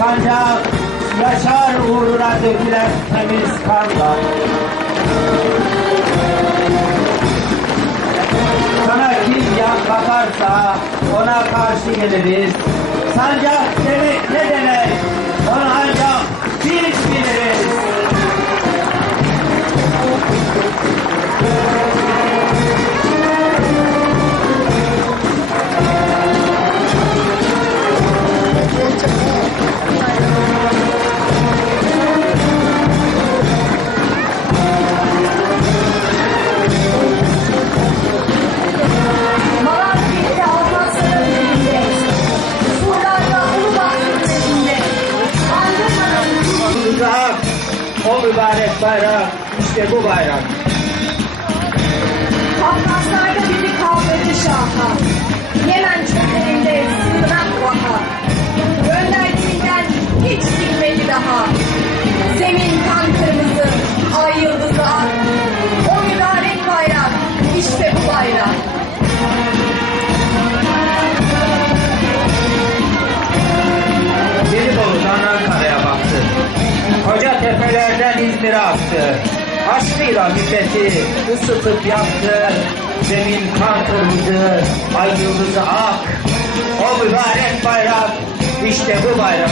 Sancak yaşar uğruna dökülen temiz kanla. Sana kim yan bakarsa ona karşı geliriz. Sancak demek ne demek? Onu ancak biz biliriz. O mübarek bayrak işte bu bayrak. Kafkaslar'da bizi kaldırdı şaha. Yemen çöplerinde sığınak vaha. Gönderdiğinden hiç bilmedi daha. Zemin kan kırmızı, ay yıldızı ak. O mübarek bayrak, işte bu bayrak. Aşkıyla milleti ısıtıp yaktı. Zemin kan kırmızı, ay yıldızı ak. O mübarek bayrak, işte bu bayrak.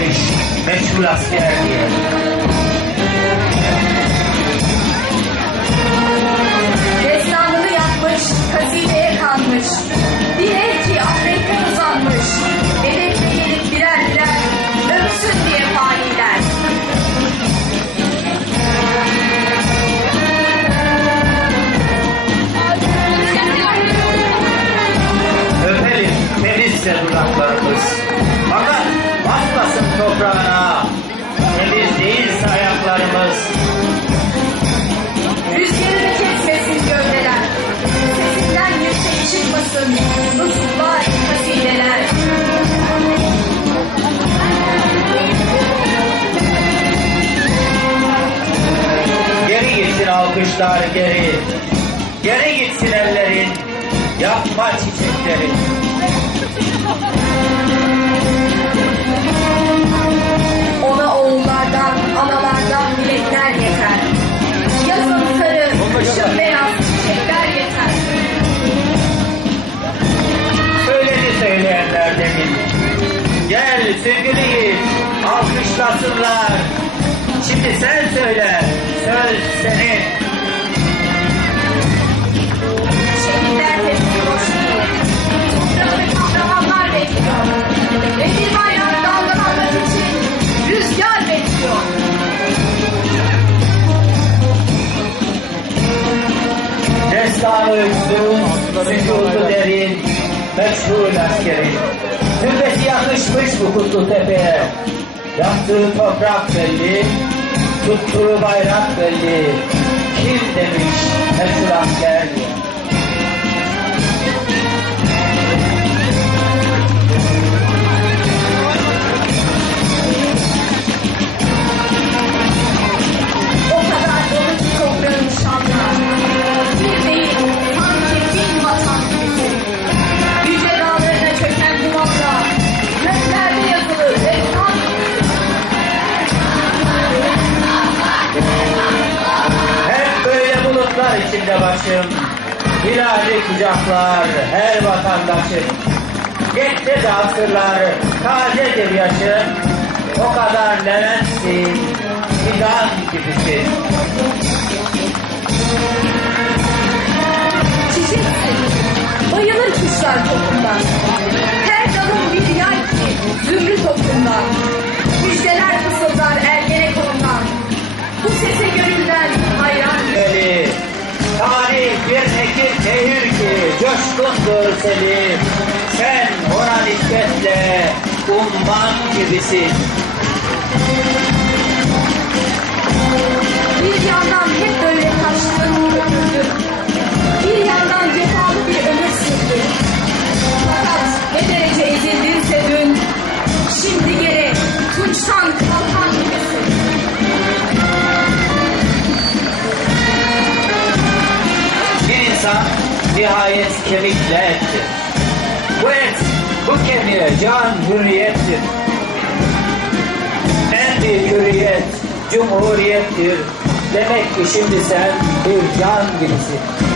Demiş meşgul asker diye. Destanını yapmış, kasideye kanmış. Bile ki alkışlar geri. Geri gitsin ellerin. Yapma çiçekleri. Ona oğullardan, analardan bilekler yeter. Yazın sarı, kışın beyaz çiçekler yeter. Söyledi söyleyenler demin. Gel sevgili yiğit, alkışlasınlar. Şimdi sen söyle, söz senin. Bekliyor. Ve bir bayrak dalgalanmak için rüzgar bekliyor. Sükutu derin, meşhur askerin. Türbesi yakışmış bu kutlu tepeye. Yaptığı toprak belli, tuttuğu bayrak belli. Kim demiş meşhur asker. Başım. Hilali kucaklar her vatandaşım. Geçti de asırlar, tazedir yaşım. O kadar Levent'sin, fidan gibisin. çiçeksin. Bayılır kuşlar kokundan. Her dalın bir yay ki zümrüt okundan. Selim. Sen ona nispetle umman gibisin. Kemikle ettir. Bu et, bu kemiğe can hürriyettir. En büyük hürriyet cumhuriyettir. Demek ki şimdi sen bir can gibisin.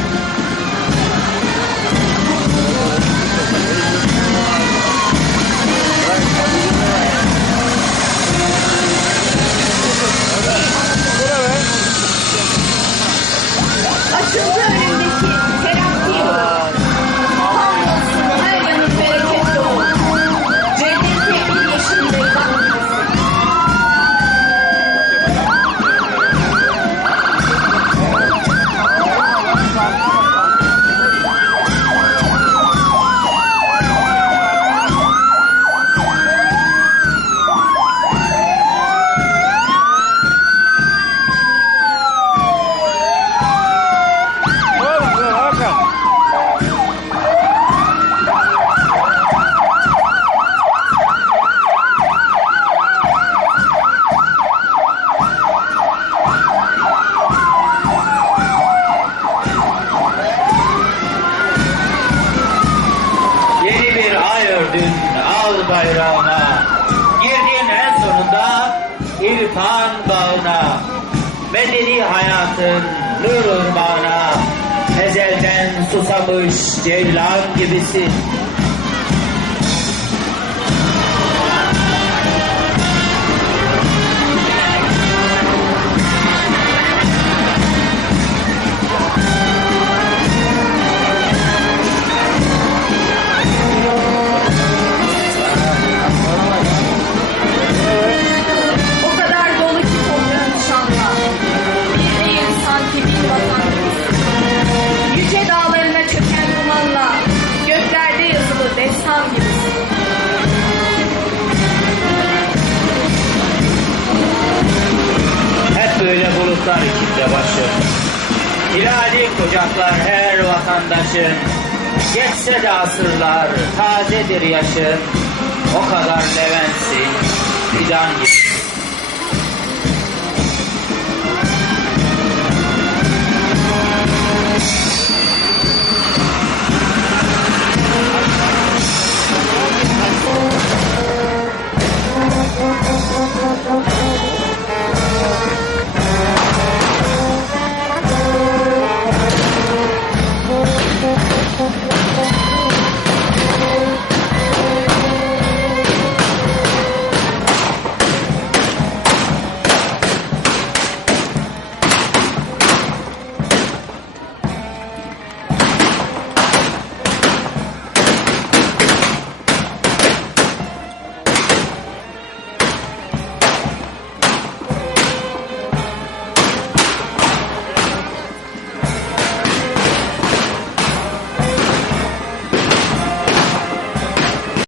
Medeni hayatın nur ırmağına. Ezelden susamış ceylan gibisin. Bulutlar içinde başım. Hilali kucaklar her vatandaşın. Geçse de asırlar, tazedir yaşın. O kadar Levent'sin, fidan gibi.